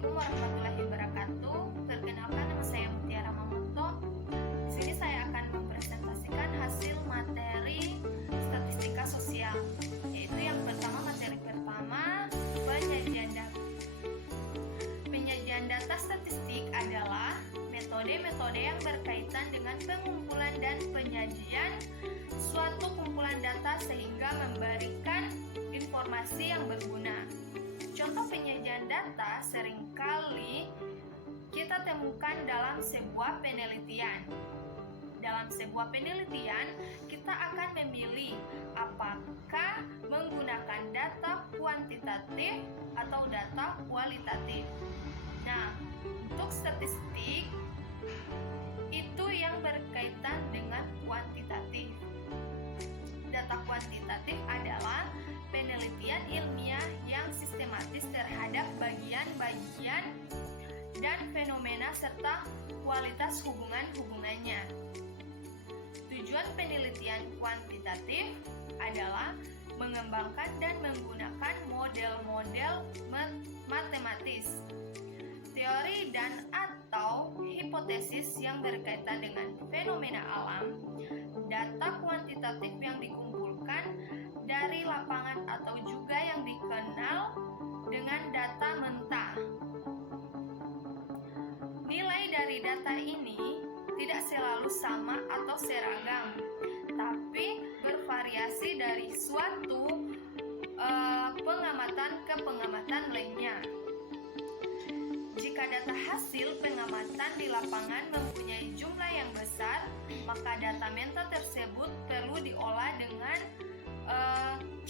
Assalamualaikum warahmatullahi wabarakatuh. Perkenalkan, nama saya Mutiara Mamoto. Di sini saya akan mempresentasikan hasil materi statistika sosial, yaitu yang pertama, materi pertama, penyajian data. Penyajian data statistik adalah metode-metode yang berkaitan dengan pengumpulan dan penyajian suatu kumpulan data sehingga memberikan informasi yang berguna. Contoh penyajian data seringkali kita temukan dalam sebuah penelitian. Dalam sebuah penelitian, kita akan memilih apakah menggunakan data kuantitatif atau data kualitatif. Nah, untuk statistik itu yang berkaitan dengan kuantitatif. Data kuantitatif adalah penelitian ilmiah yang sistematis terhadap bagian-bagian dan fenomena serta kualitas hubungan-hubungannya. Tujuan penelitian kuantitatif adalah mengembangkan dan menggunakan model-model matematis, teori dan atau hipotesis yang berkaitan dengan fenomena alam. Data kuantitatif yang dikumpulkan dari lapangan atau juga yang dikenal dengan data mentah. Nilai dari data ini tidak selalu sama atau seragam, tapi bervariasi dari suatu pengamatan ke pengamatan lainnya. Jika data hasil pengamatan di lapangan mempunyai jumlah yang besar, maka data menta tersebut perlu diolah dengan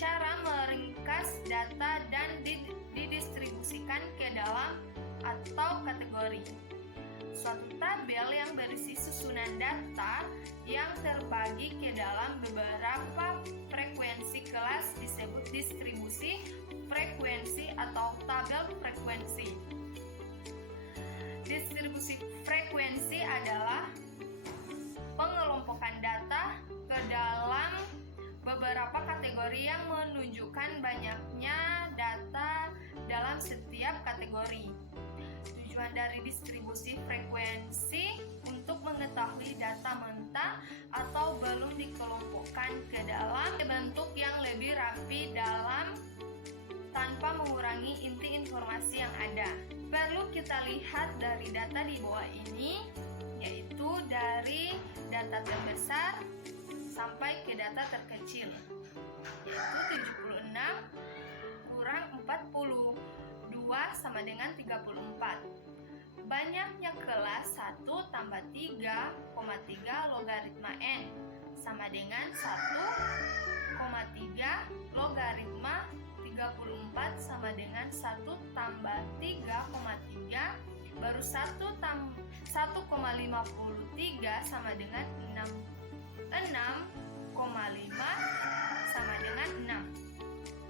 cara meringkas data dan didistribusikan ke dalam atau kategori. Suatu tabel yang berisi susunan data yang terbagi ke dalam beberapa frekuensi kelas disebut distribusi frekuensi atau tabel frekuensi. Distribusi frekuensi adalah pengelompokan data ke dalam beberapa kategori yang menunjukkan banyaknya data dalam setiap kategori. Tujuan dari distribusi frekuensi untuk mengetahui data mentah atau belum dikelompokkan ke dalam bentuk yang lebih rapi dalam tanpa mengurangi inti informasi yang ada. Perlu kita lihat dari data di bawah ini, yaitu dari data terbesar sampai ke data terkecil, yaitu 76 kurang 42 sama dengan 34. Banyaknya kelas 1 tambah 3,3 logaritma N sama dengan 1,3 logaritma 34 sama dengan 1 tambah 3,3 baru 1,53 sama dengan 6,5 sama dengan 6.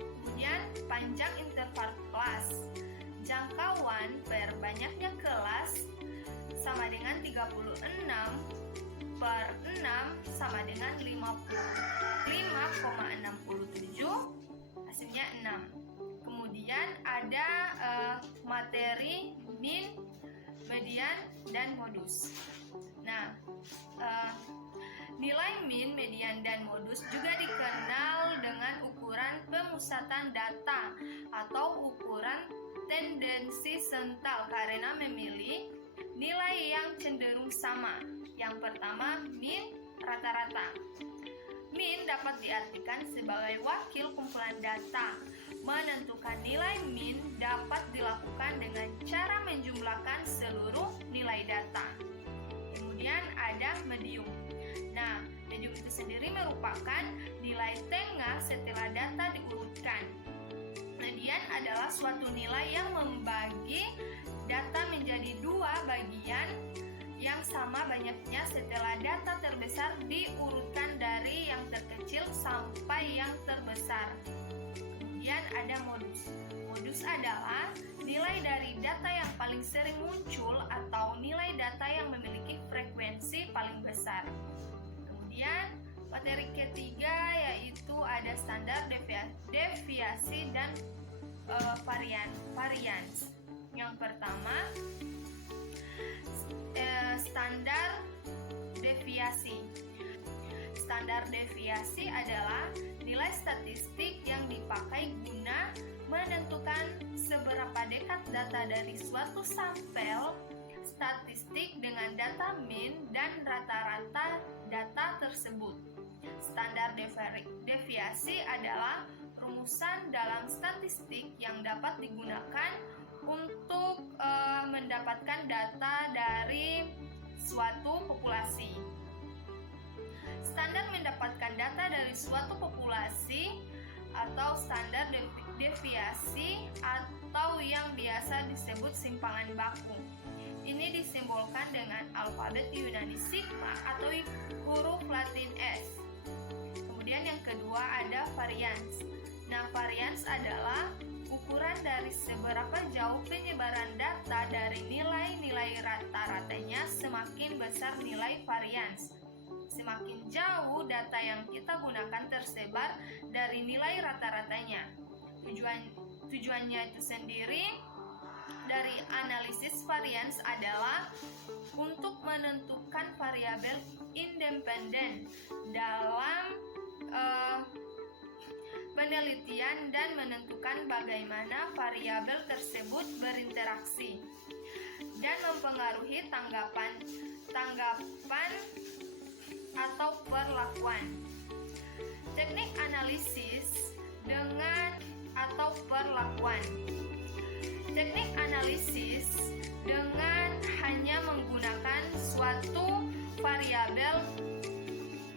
Kemudian panjang interval kelas. Jangkauan per banyaknya kelas sama dengan 36 per 6 sama dengan 5,67, hasilnya 6. Kemudian ada materi min, median, dan modus. Nah, nilai min, median, dan modus juga dikenal dengan ukuran pemusatan data atau ukuran tendensi sental karena memilih nilai yang cenderung sama. Yang pertama, min rata-rata. Min dapat diartikan sebagai wakil kumpulan data. Menentukan nilai min dapat dilakukan dengan cara menjumlahkan seluruh nilai data. Kemudian ada medium. Nah, medium itu sendiri merupakan nilai tengah setelah data diurutkan. Median adalah suatu nilai yang membagi data menjadi dua bagian yang sama banyaknya setelah data terbesar diurutkan dari yang terkecil sampai yang terbesar. Kemudian ada modus. Modus adalah nilai dari data yang paling sering muncul atau nilai data yang memiliki frekuensi paling besar. Kemudian materi ketiga yaitu ada standar deviasi dan varians. Yang pertama, standar deviasi. Standar deviasi adalah nilai statistik yang dipakai guna menentukan seberapa dekat data dari suatu sampel statistik dengan data mean dan rata-rata data tersebut. Standar deviasi adalah rumusan dalam statistik yang dapat digunakan untuk mendapatkan data dari suatu populasi. Standar mendapatkan data dari suatu populasi atau standar deviasi atau yang biasa disebut simpangan baku. Ini disimbolkan dengan alfabet Yunani sigma atau huruf Latin S. Kemudian yang kedua ada varians. Nah, varians adalah ukuran dari seberapa jauh penyebaran data dari nilai-nilai rata-ratanya semakin besar nilai varians. Semakin jauh data yang kita gunakan tersebar dari nilai rata-ratanya. Tujuannya itu sendiri dari analisis varians adalah untuk menentukan variabel independen dalam penelitian dan menentukan bagaimana variabel tersebut berinteraksi dan mempengaruhi tanggapan atau perlakuan. Teknik analisis dengan atau perlakuan. Teknik analisis dengan hanya menggunakan suatu variabel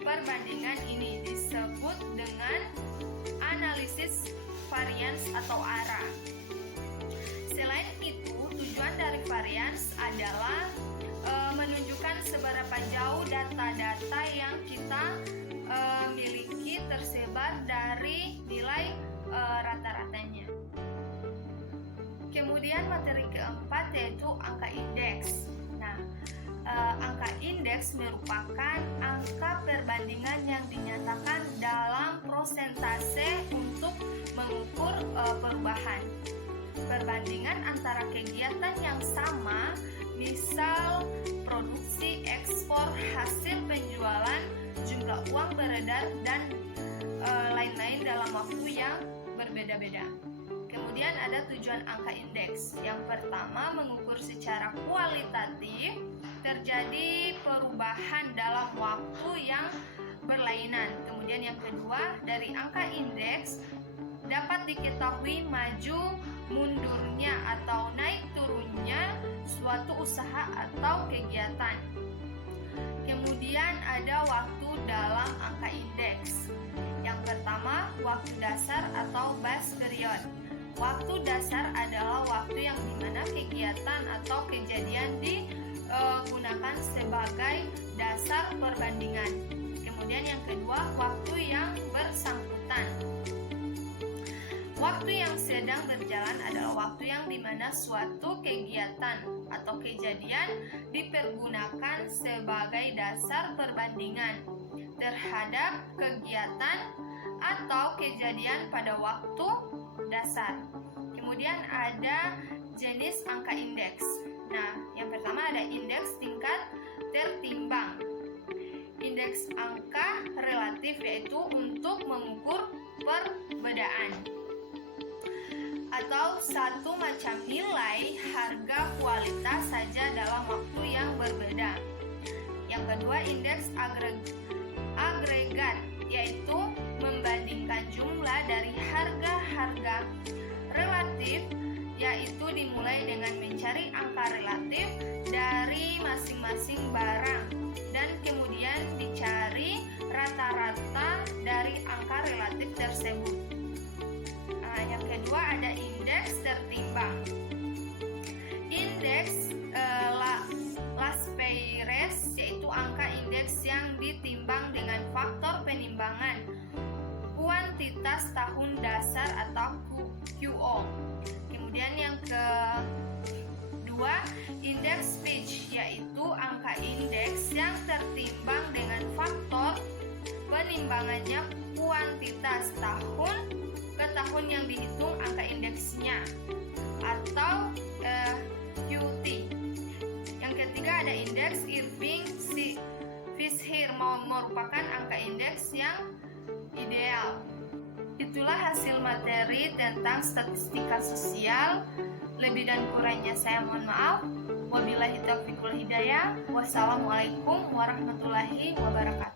perbandingan ini disebut dengan analisis varians atau ARA. Selain itu, tujuan dari varians adalah menunjukkan seberapa jauh data-data yang kita miliki tersebar dari nilai rata-ratanya. Kemudian materi keempat yaitu angka indeks. Nah, angka indeks merupakan angka perbandingan yang dinyatakan dalam prosentase untuk mengukur perubahan. Perbandingan antara kegiatan yang sama, misal produksi, ekspor, hasil penjualan, jumlah uang beredar, dan lain-lain dalam waktu yang berbeda-beda. Kemudian ada tujuan angka indeks. Yang pertama, mengukur secara kualitatif terjadi perubahan dalam waktu yang berlainan. Kemudian yang kedua, dari angka indeks dapat diketahui maju mundurnya atau naik turunnya suatu usaha atau kegiatan. Kemudian ada waktu dalam angka indeks. Yang pertama, waktu dasar atau base period. Waktu dasar adalah waktu yang dimana kegiatan atau kejadian digunakan sebagai dasar perbandingan. Kemudian yang kedua, waktu yang bersangkutan. Waktu yang sedang berjalan adalah waktu yang dimana suatu kegiatan atau kejadian dipergunakan sebagai dasar perbandingan terhadap kegiatan atau kejadian pada waktu dasar. Kemudian ada jenis angka indeks. Nah, yang pertama ada indeks tingkat tertimbang. Indeks angka relatif yaitu untuk mengukur perbedaan atau satu macam nilai harga kualitas saja dalam waktu yang berbeda. Yang kedua, indeks agregat yaitu membandingkan jumlah dari harga-harga relatif, yaitu dimulai dengan mencari angka relatif dari masing-masing barang dan kemudian dicari rata-rata dari angka relatif tersebut. Nah, yang kedua ada indeks tertimbang. Indeks Laspeyres yaitu angka indeks yang ditimbang dengan faktor penimbangan kuantitas tahun dasar atau QO. Kemudian yang kedua, indeks Fitch yaitu angka indeks yang tertimbang dengan faktor penimbangannya kuantitas tahun indeks Irving-Fisher merupakan angka indeks yang ideal. Itulah hasil materi tentang statistika sosial. Lebih dan kurangnya saya mohon maaf. Wabillahi taufiq wal hidayah. Wassalamualaikum warahmatullahi wabarakatuh.